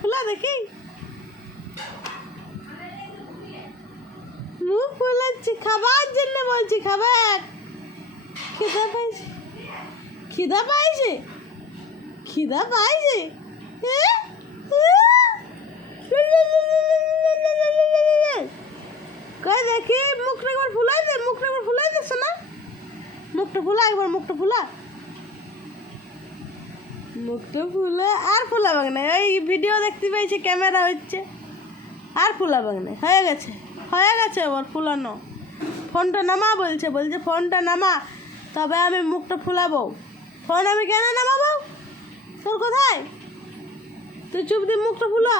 ফুলা দেখি, মুখ ফুলাচ্ছি খাবার জন্য বলছি, খাবার। খিদা পাইছে, খিদা পাইছে, খিদা পাইছে। কই দেখি মুখটা একবার ফুলাই দে, মুখটা একবার ফুলাই দে শোনা, মুখটা ফুলা একবার, মুখটা ফুলা, মুখটা ফুলা। আর ফুলাবাং না, ওই ভিডিও দেখতে পেয়েছি ক্যামেরা হচ্ছে, আর ফুলাবাং না, হয়ে গেছে, হয়ে গেছে ওর ফুলানো। ফোনটা নামা বলছে, বলছে ফোনটা নামা তবে আমি মুখটা ফুলাবো। ফোন আমি কেন নামাবো, তোর কোথায়, তুই চুপ দিয়ে মুখটা ফুলা।